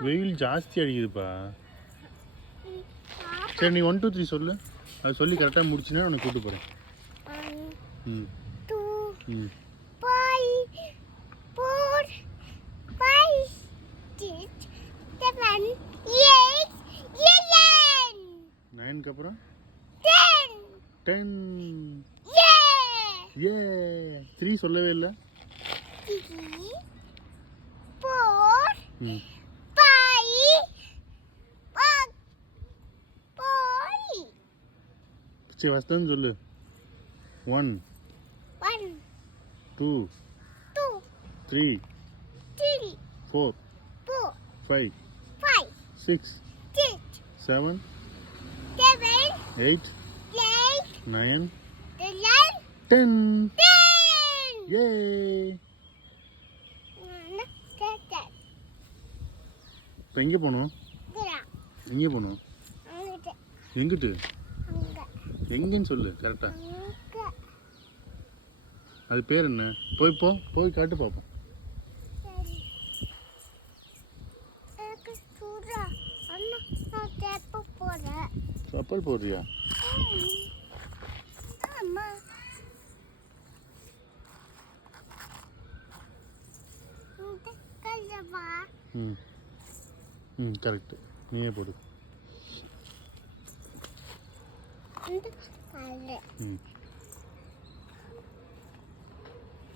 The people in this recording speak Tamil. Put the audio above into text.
வெயில் ஜாஸ்தி அடிக்குதுப்பா. சரி நீ ஒன் டூ த்ரீ சொல்லு. அது சொல்லி கரெக்டாக முடிச்சுன்னா உனக்கு கூட்டு போகிறேன் ம். ம். நைனுக்கு அப்புறம். டென்! ஏ த்ரீ சொல்லவே இல்லை. ம். சரி ஃபஸ்ட்டு சொல்லு. One one, two two, three three, four four, five five, six six, seven seven, eight eight, nine eleven, ten ten. ஏ. இப்போ எங்கே போகணும். எங்கே போகணும் எங்கிட்டு? எங்கேன்னு சொல்லு கரெக்டாக. அது பேர் என்ன போய் போ போய் காட்டு பார்ப்போம். கப்பல் போடுறியா? ம் ம் கரெக்டு நீயே போடு ഉണ്ട്